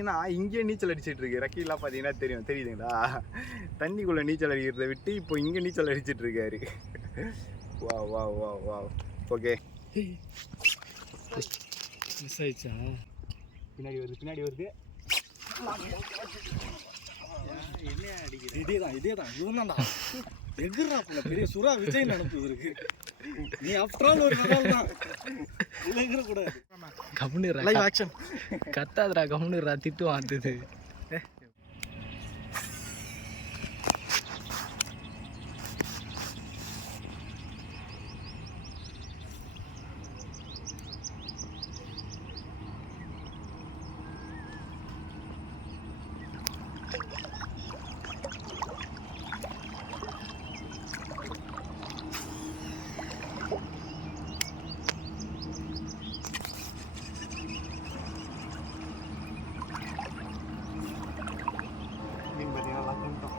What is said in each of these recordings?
ஏன்னா இங்கே நீச்சல் அடிச்சிட்டு இருக்கு. ரக்கிலாம் பார்த்தீங்கன்னா தெரியும். தெரியுதுங்களா? தண்ணிக்குள்ளே நீச்சல் அடிக்கிறத விட்டு இப்போ இங்கே நீச்சல் அடிச்சிட்டு இருக்காரு. வா வா வா வா ஓகே. மிஸ் ஆயிடுச்சா? பின்னாடி வருது பின்னாடி வருது. இதே தான் இதே தான் இவன் தான்டா போல பெரிய சுறா விஜய் நினப்பு இருக்கு. நீ ஆஃப்டர் ஆல் ஒரு நாள் தான். எகிற கூடாது. கம்முனுறா லைவ் ஆக்ஷன் கத்தாதடா கம்முனுறா திட்டு வாத்துது மீன் பார்த்தீங்கன்னா லாக் பண்ணிட்டோம்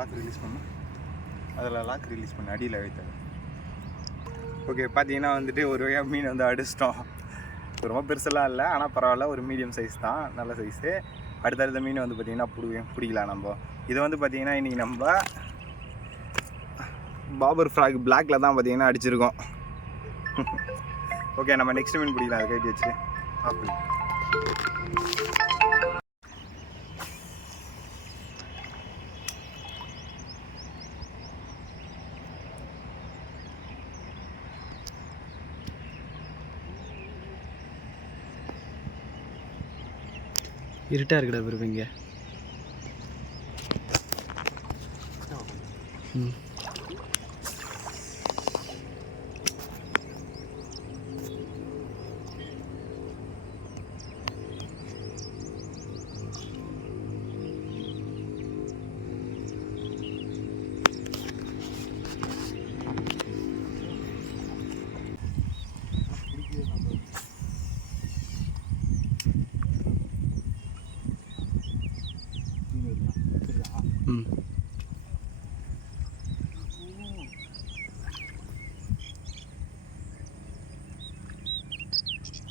லாக் ரிலீஸ் பண்ணோம் அதில் லாக் ரிலீஸ் பண்ண அடியில் வைத்தாங்க ஓகே பார்த்தீங்கன்னா வந்துட்டு ஒரு வகையாக மீன் வந்து அடிச்சிட்டோம். ரொம்ப பெருசெல்லாம் இல்லை ஆனால் பரவாயில்ல ஒரு மீடியம் சைஸ் தான் நல்ல சைஸு அடுத்தடுத்த மீன் வந்து பார்த்திங்கன்னா பிடி பிடிக்கலாம் நம்ம. இது வந்து பார்த்திங்கன்னா இன்றைக்கி நம்ம பாபர் ஃப்ராக் பிளாக்ல தான் பார்த்தீங்கன்னா அடிச்சிருக்கோம். ஓகே நம்ம நெக்ஸ்ட் மீன் பிடிக்கலாம் அதை கைட்டி வச்சு அப்படி இருட்டா இருக்குடா பிறகு இங்க. ம்.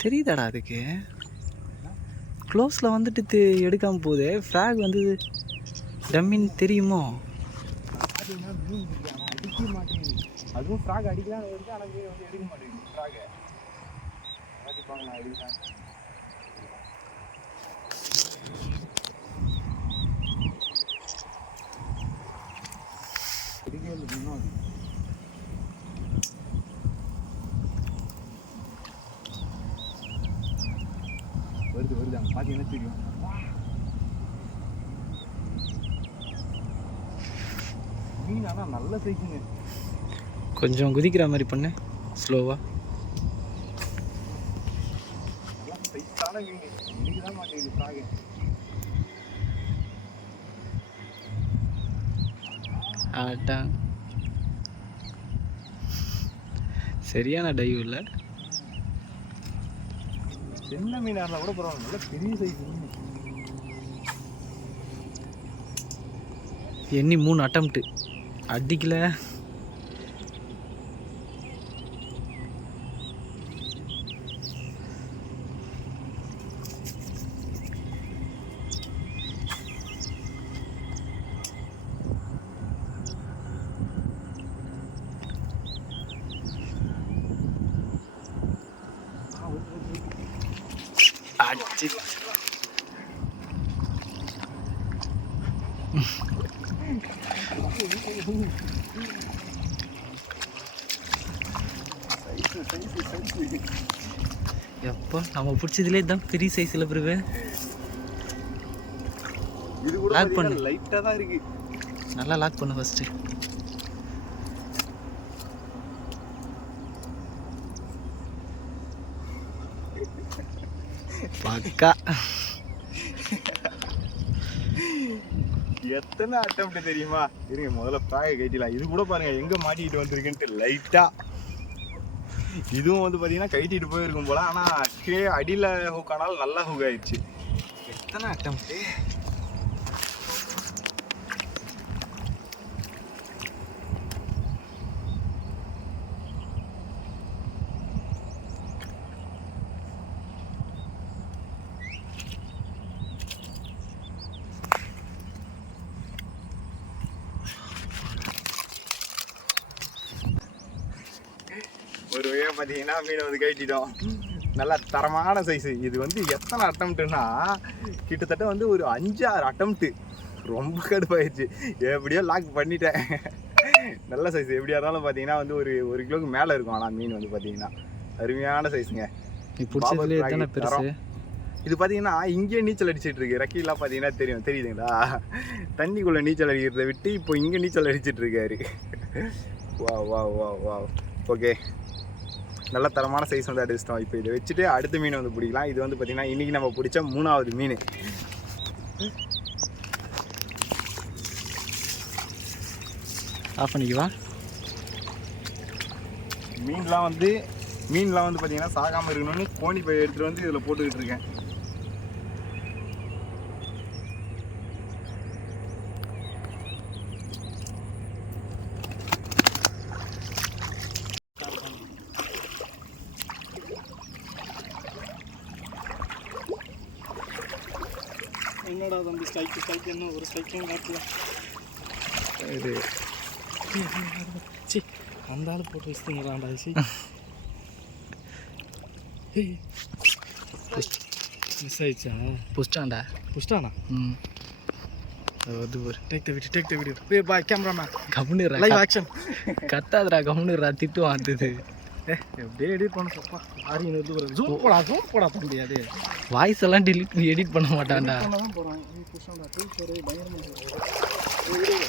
தெரியுதாடா அதுக்கு? க்ளோஸில் வந்துட்டு எடுக்காமல் போகுது. ஃப்ராக் வந்து டம்மின்னு தெரியுமோ? பார்த்தீங்கன்னா மீன் இருக்கு மாட்டேங்குது அதுவும் ஃப்ராக் அடிக்கலாம் வருது ஆனால் மீன் வந்து எடுக்க மாட்டேங்குது. ஃப்ராகை பார்த்துப்பாங்க நான் அடிக்கலாம் எடுக்கவே இல்லை இன்னும் அது. வருது வருது அங்கே பார்த்தீங்கன்னா தெரியும்? மீன் ஆனால் நல்ல சைஸுங்க கொஞ்சம் குதிக்கிற மாதிரி பண்ணு ஸ்லோவா நல்லா சைஸான மீன். இன்னைக்கு தான் மாட்டேங்குது ஃப்ராகு ஆட்டா. சரியான டைவ் இல்லை. சின்ன மீனாக இருந்தால் கூட பரவாயில்ல. நல்ல பெரிய சைஸ் மீன். எண்ணி மூணு அட்டம்ப்ட்டு அடிக்கல. அடிச்சு. சைஸு சைஸு சைஸு எப்போ நம்ம பிடிச்சதுலே தான் பெரிய சைஸில் பிறகு இது கூட Lock பண்ணு. லைட்டாக தான் இருக்கு. நல்லா லாக் பண்ணு ஃபஸ்ட்டு பக்கா. எத்தனை அட்டம் தெரியுமா? இருங்க முதல்ல ஃப்ராகை கட்டிடலாம். இது கூட பாருங்க எங்க மாட்டிக்கிட்டு வந்திருக்குன்ட்டு லைட்டா இதுவும் வந்து பாத்தீங்கன்னா கட்டிட்டு போயிருக்கும் போல ஆனா கே அடியில ஹூக் ஆனாலும் நல்லா ஹூக் ஆயிடுச்சு எத்தனை அட்டம் ஒரு வழியாக பார்த்தீங்கன்னா மீனை வந்து கட்டிட்டோம் நல்லா தரமான சைஸ் இது வந்து எத்தனை அட்டம்ப்ட்டுனா கிட்டத்தட்ட வந்து ஒரு அஞ்சாறு அட்டம்ப்ட்டு ரொம்ப கடுப்பாயிடுச்சு எப்படியோ லாக் பண்ணிட்டேன். நல்ல சைஸ் எப்படியா இருந்தாலும் பார்த்தீங்கன்னா வந்து ஒரு ஒரு கிலோக்கு மேலே இருக்கும். ஆனால் மீன் வந்து பார்த்தீங்கன்னா. அருமையான சைஸுங்க. இது பார்த்தீங்கன்னா இங்கே நீச்சல் அடிச்சிட்டு இருக்கு. ரெக்கையெல்லாம் பார்த்தீங்கன்னா தெரியும். தெரியுதுங்களா? தண்ணிக்குள்ளே நீச்சல் அடிக்கிறத விட்டு இப்போ இங்கே நீச்சல் அடிச்சிட்டு இருக்காரு. வா வா வா வா ஓகே நல்ல தரமான சைஸ் வந்து அடிச்சிட்டோம் இப்போ இதை வச்சுட்டு அடுத்த மீன் வந்து பிடிக்கலாம். இது வந்து பார்த்தீங்கன்னா இன்றைக்கி நம்ம பிடிச்ச மூணாவது மீன். ஆஃப் பண்ணிக்குவா? மீன்லாம் வந்து மீன்லாம் வந்து பார்த்தீங்கன்னா சாகாமல் இருக்கணும்னு கோணி பை எடுத்துகிட்டு வந்து இதில் போட்டுக்கிட்டு இருக்கேன். என்னடா தம்பி ஸ்ட்ரைக்கு ஸ்ட்ரைக் என்ன ஒரு ஸ்ட்ரைக்கும் காட்டல. இது. சி அந்த ஆள் போட்டு வச்சுங்கிறான்டா சி மிஸ் ஆயிடுச்சா? புஷ்டாண்டா புஷ்டானா? ம். அது ஒரு take the video take the video A boy cameraman கம்முனுறா லைவ் ஆக்ஷன் கத்தாதுடா கம்முனுறா திட்டு வாத்துது ஏ எப்படியே எடிட் பண்ண சப்பா. ஆரியன் வந்து ஒரு ஜூம் போடா ஜூம் போடா தம்பி அது. வாய்ஸ் எல்லாம் பண்ணி எடிட் பண்ண மாட்டான்டா.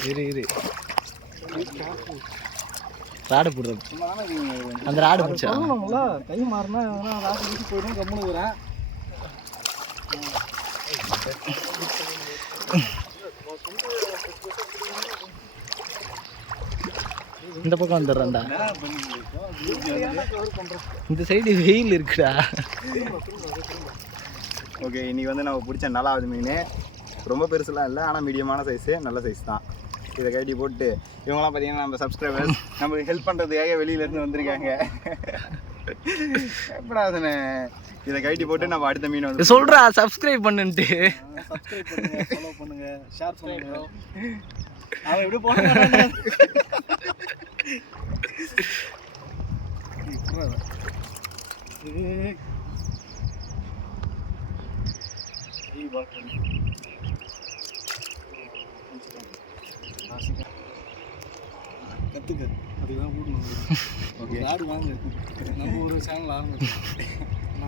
இரு இரு. ராடு போடுறது. அந்த ராடு பிடிச்சா. கை மாறினா ராசி வீட்டு போயிடும் கம்முனுக்குறேன் இந்த பக்கம் வந்துடுறேன்டா. இந்த சைடு வெயில் இருக்குடா. ஓகே இன்னைக்கு வந்து நம்ம பிடிச்ச நாலாவது மீன். ரொம்ப பெருசுலாம் இல்லை ஆனால் மீடியமான சைஸு நல்ல சைஸ் தான். இதை கட்டி போட்டு இவங்களாம் பார்த்தீங்கன்னா நம்ம சப்ஸ்கிரைபர்ஸ் நம்மளுக்கு ஹெல்ப் பண்ணுறதுக்காக வெளியிலேருந்து வந்திருக்காங்க. எப்படாதுன்னு இதை கட்டி போட்டு நம்ம அடுத்த மீன் வந்து சொல்றா சப்ஸ்கிரைப் பண்ணுன்ட்டு. ஃபாலோ பண்ணுங்க ஷேர் பண்ணுங்க அவன் எப்படி போனான் கத்துக்க. அதுதான் கூடணும் ஓகே யாரு வாங்க? நம்ம ஒரு சேனல் ஆரம்பிச்சோம்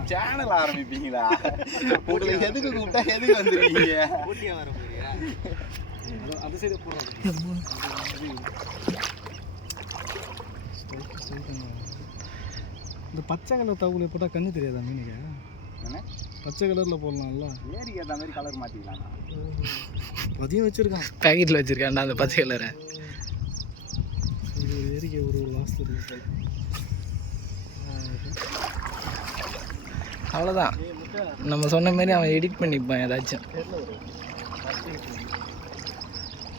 சேனல் ஆரம்பிப்பீங்களா? உங்களுக்கு எதுக்கு கூப்பிட்டா எதுக்கு வந்துருக்கீங்க? போட்டியா வர போறியா? அது- அந்த சைடு போடுறோம் இந்த பச்சை கலர் தவுளை போட்டால் கண்ணு தெரியாதா மீனுக்கு? என்ன? பச்சை கலரில் போடலாம்ல. ஏரிக்கு ஏற்ற மாதிரி கலர் மாற்றிக்கலாம் அதையும் வச்சிருக்கான். பேக்கெட்டில் வச்சிருக்கான்டா அந்த பச்சை கலரை இது ஏரிக்கை ஒரு ஒரு வாசல் இருக்கு. அவ்வளோதான் நம்ம சொன்ன மாதிரி அவன் எடிட் பண்ணிப்பான் ஏதாச்சும்.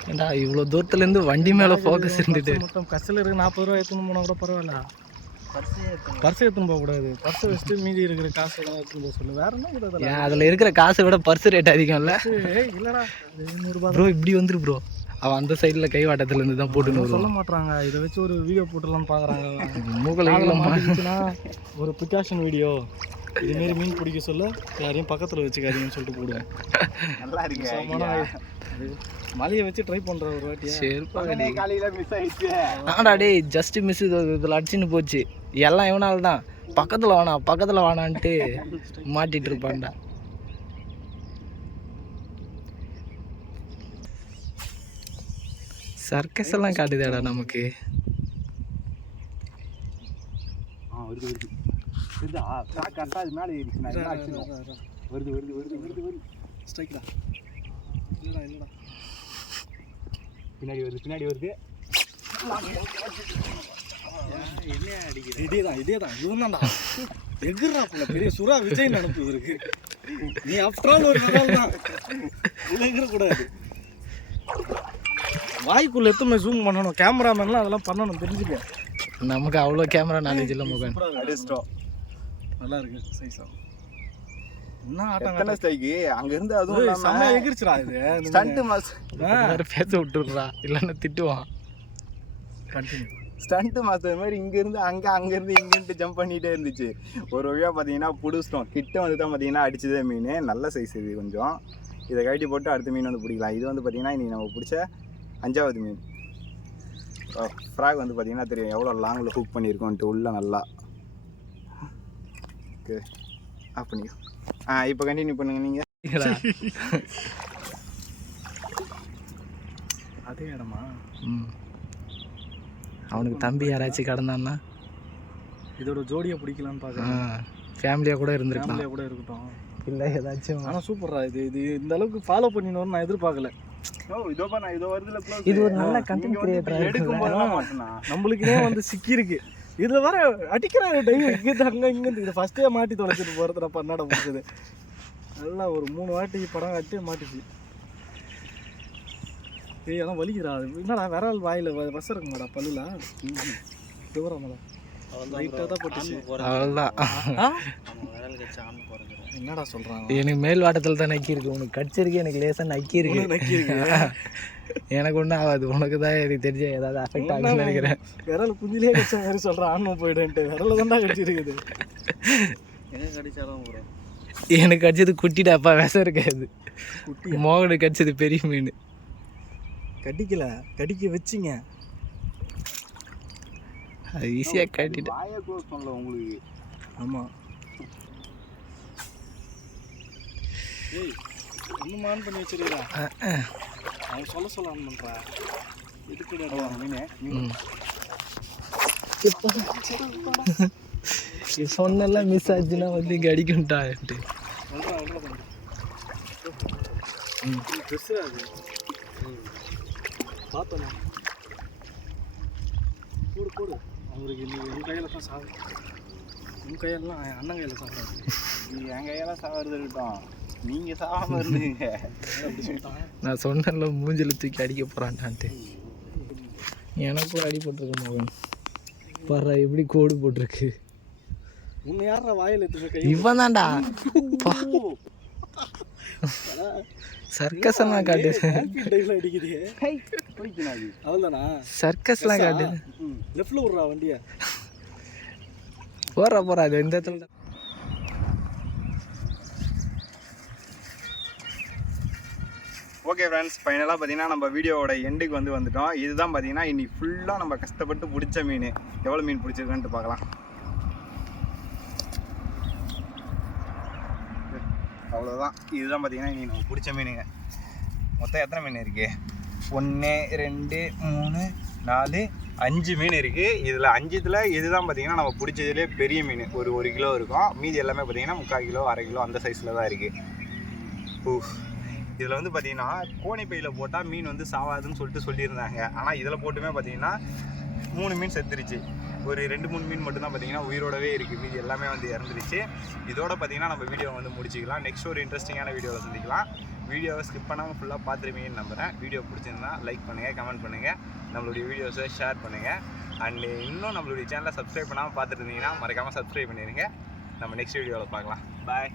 ஏண்டா இவ்வளோ தூரத்துலேருந்து வண்டி மேலே ஃபோக்கஸ் இருந்துட்டு. மொத்தம் கசில் இருக்கு. நாற்பது ரூபா எடுத்துன்னு போனால் கூட பரவாயில்ல. பர்ஸ் எடுத்துன்னு போகக்கூடாது. பர்ஸை வச்சுட்டு மீதி இருக்கிற காசு எல்லாம் எடுத்துன்னு போக சொல்லு. வேற என்ன இருக்குது அதில் இருக்கிற காசை விட பர்ஸ் ரேட் அதிகம்ல? ஏய் இல்லடா. நூறுரூபா ப்ரோ இப்படி வந்துரு ப்ரோ அவன் அந்த சைடில் கைவாட்டத்துல இருந்து தான் போட்டுன்னு சொல்ல மாட்றாங்க. இதை வச்சு ஒரு வீடியோ போட்டுடலாம்னு பார்க்குறாங்க மூக்கல ஒரு ப்ரிகாஷன் வீடியோ இதுமாரி மீன் பிடிக்க சொல்ல யாரையும் பக்கத்தில் வச்சுக்காதீங்கன்னு சொல்லிட்டு போடுவேன் நல்லா இருக்கு மலையை வச்சு ட்ரை பண்ணுற ஒரு வாட்டியா? சரி காலையில் மிஸ் ஆயிடுச்சு. ஆடா டேய் ஜஸ்ட் மிஸ் இதில் அடிச்சுன்னு போச்சு. எல்லாம் இவனால தான். பக்கத்தில் வேணாம் பக்கத்தில் வேணான்ட்டு மாட்டிட்டு இருப்பான்டா. சர்க்கஸ் எல்லாம் காட்டுதேடா நமக்கு. ஆ வருது வருது இதுதான் கரெக்டாக அது மேலே ஏறிச்சு நான் என்ன ஆச்சுன்னு வருது வருது வருது வருது வருது. ஸ்ட்ரைக்டா இல்லடா இல்லடா. பின்னாடி வருது பின்னாடி வருது. என்ன அடிக்குது இதே தான் இதே தான் இவன் தான்டா எகுறா போல பெரிய சுறா விஜய் நினப்பு இருக்கு நீ ஆஃப்டர் ஆல் ஒரு நடால் தான். வாய்க்குள்ள எத்தனை ஜூம் பண்ணணும் கேமராமேன்லாம் அதெல்லாம் பண்ணணும் தெரிஞ்சுக்க. நமக்கு அவ்வளோ கேமரா நாலேஜ் இல்லை மகன். அடிச்சிட்டோம். நல்லா இருக்கு சைஸா என்ன ஆட்டம் எத்தனை ஸ்ட்ரைக்கு அங்க இருந்து அதுவும் செம்ம எகிரிச்சுடா இது ஸ்டண்ட் மாஸ் வேற பேச விட்டுடுறா. இல்லைன்னா திட்டுவான். கண்டினியூ ஸ்டண்ட் மாஸ்டர் மாதிரி இங்க இருந்து அங்க அங்க இருந்து இங்கிட்டு ஜம்ப் பண்ணிட்டே இருந்துச்சு. ஒரு வழியா பாத்தீங்கன்னா புடிச்சிட்டோம் கிட்ட வந்து தான் பாத்தீங்கன்னா அடிச்சதே மீன். நல்ல சைஸ் இது கொஞ்சம். இதை கழட்டி போட்டு அடுத்த மீன் வந்து பிடிக்கலாம். இது வந்து பாத்தீங்கன்னா இன்னைக்கு நம்ம பிடிச்ச அஞ்சாவது மீன். ஃப்ராக் வந்து பாத்தீங்கன்னா தெரியும். எவ்வளோ லாங்கில் ஹுக் பண்ணியிருக்கோன்ட்டு உள்ள நல்லா ஓகே. ஆஃப் பண்ணிக்கோ. ஆ இப்போ கண்டினியூ பண்ணுங்க நீங்கள் அதே இடமா? ம். அவனுக்கு தம்பி யாராச்சும் கடந்தான்னா? இதோட ஜோடியை பிடிக்கலான்னு பார்க்குறேன் ஃபேமிலியாக கூட இருந்திருக்கலாம். ஃபேமிலியாக கூட இருக்கட்டும். இல்லை ஏதாச்சும். ஆனால் சூப்பர்ரா இது இது இந்த அளவுக்கு ஃபாலோ பண்ணினோன்னு நான் எதிர்பார்க்கல. ஓ இதோ நான் இதோ வருதுல. இது ஒரு நல்ல கண்டென்ட் வந்து கிரியேட்டர் எடுக்கும் போதெல்லாம் மாட்டினா. நம்மளுக்குனே வந்து சிக்கியிருக்கு. இதுல வர அடிக்கிறாரு டைம் இங்கே அங்கே இங்கே இதை ஃபஸ்ட்டே மாட்டி தொலைச்சிட்டு போகிறது நான் பண்ணாட பிடிச்சது நல்லா ஒரு மூணு வாட்டி படம் காட்டி மாட்டிச்சு. ஏய் அதான் வலிக்குதா அது என்னடா விரல் வாயில் வசம் இருக்கு மாடா பல்லுல? விவரமாடா. லைட்டாக தான் போட்டுச்சு. அவ்வளோதான் என்னடா சொல்கிறான் எனக்கு மேல் வாட்டத்தில் தான் நக்கி இருக்கு உனக்கு கடிச்சிருக்கு எனக்கு லேசாக நக்கி இருக்கு நக்கியிருக்கு. எனக்கு ஒன்றும் ஆகாது. உனக்கு தான் எனக்கு தெரிஞ்ச ஏதாவது அஃபெக்ட் ஆகுதுன்னு நினைக்கிறேன். விரல் குஞ்சிலே கடிச்ச மாதிரி சொல்கிறான் ஆன்ம போயிடுன்ட்டு விரல தான்டா கடிச்சிருக்குது எங்கே கடிச்சாலும் எனக்கு கடிச்சது குட்டிடாப்பா விஷம் இருக்காது. குட்டி மோகனுக்கு கடிச்சது பெரிய மீன். கடிக்கல. கடிக்க வச்சிங்க. அது ஈஸியாக கட்டிட்டேன். வாயை க்ளோஸ் பண்ணல உங்களுக்கு. ஆமாம் ஏய் பண்ணி வச்சிருக்கா அவன் சொல்ல சொல்ல ஆன் பண்ணுறா எதுக்குடா மீனே ம். சொன்னெல்லாம் மிஸ் ஆச்சுன்னா வந்து இங்கே அடிக்கணுட்டான்ட்டு சொல்கிறா சொல்கிறா ம். ட்ரெஸ்ஸு அது? பார்த்தேன் போடு போடு. அவருக்கு இன்னைக்கு உன் கையில் தான் சாப்பிடும் உன் கையெல்லாம் அண்ணன் கையில் சாப்பிடாது. நீ என் கையெல்லாம் சாவது இருக்கட்டும். நீங்க சாவாம இருந்தீங்க நான் சொன்னேன்ல மூஞ்சில தூக்கி அடிக்க போகிறான்ட்டான்ட்டு எனக்கும் அடிபட்டிருக்கு மகன். பாரு எப்படி கோடு போட்டிருக்கு? உன்னை யாரா வாயில் எடுத்து கை இவன் தான்டா சர்க்கஸ்லாம் காட்டு. சர்க்கஸ்லாம் காட்டு. லெஃப்டில் விட்றா வண்டியை. போறா போறா இந்த இடத்துல. ஓகே ஃப்ரெண்ட்ஸ் ஃபைனலாக பார்த்தீங்கன்னா நம்ம வீடியோவோட எண்டுக்கு வந்து வந்துட்டோம். இதுதான் பார்த்தீங்கன்னா இன்னைக்கு ஃபுல்லாக நம்ம கஷ்டப்பட்டு பிடிச்ச மீன். எவ்வளோ மீன் பிடிச்சிருக்குன்ட்டு பார்க்கலாம். அவ்வளோதான் இதுதான் பார்த்தீங்கன்னா இன்னைக்கு நம்ம பிடிச்ச மீனுங்க. மொத்தம் எத்தனை மீன் இருக்குது ஒன்று ரெண்டு மூணு நாலு அஞ்சு மீன் இருக்குது இதில் அஞ்சுத்தில் இதுதான் பார்த்தீங்கன்னா நம்ம பிடிச்சதுலேயே பெரிய மீன். ஒரு ஒரு கிலோ இருக்கும். மீதி எல்லாமே பார்த்தீங்கன்னா முக்கால் கிலோ அரை கிலோ அந்த சைஸில் தான் இருக்குது ஊஃப் இதில் வந்து பார்த்தீங்கன்னா கோணிப்பையில் போட்டால் மீன் வந்து சாவாதுன்னு சொல்லிட்டு சொல்லியிருந்தாங்க. ஆனால் இதில் போட்டுமே பார்த்தீங்கன்னா மூணு மீன் செத்துருச்சு. ஒரு ரெண்டு மூணு மீன் மட்டும்தான் பார்த்தீங்கன்னா உயிரோடவே இருக்குது மீதி எல்லாமே வந்து இறந்துருச்சு. இதோட பார்த்தீங்கன்னா நம்ம வீடியோ வந்து முடிச்சிக்கலாம். நெக்ஸ்ட் ஒரு இன்ட்ரெஸ்டிங்கான வீடியோவில் சந்திக்கலாம். வீடியோவை ஸ்கிப் பண்ணாமல் ஃபுல்லாக பார்த்துருவீங்கன்னு நம்புகிறேன் வீடியோ பிடிச்சிருந்தா லைக் பண்ணுங்கள் கமெண்ட் பண்ணுங்கள் நம்மளுடைய வீடியோஸை ஷேர் பண்ணுங்கள் அண்டு இன்னும் நம்மளுடைய சேனலை சப்ஸ்கிரைப் பண்ணாமல் பார்த்துட்டு இருந்தீங்கன்னா மறக்காமல் சப்ஸ்கிரைப் பண்ணிடுங்க நம்ம நெக்ஸ்ட் வீடியோவில் பார்க்கலாம். பாய்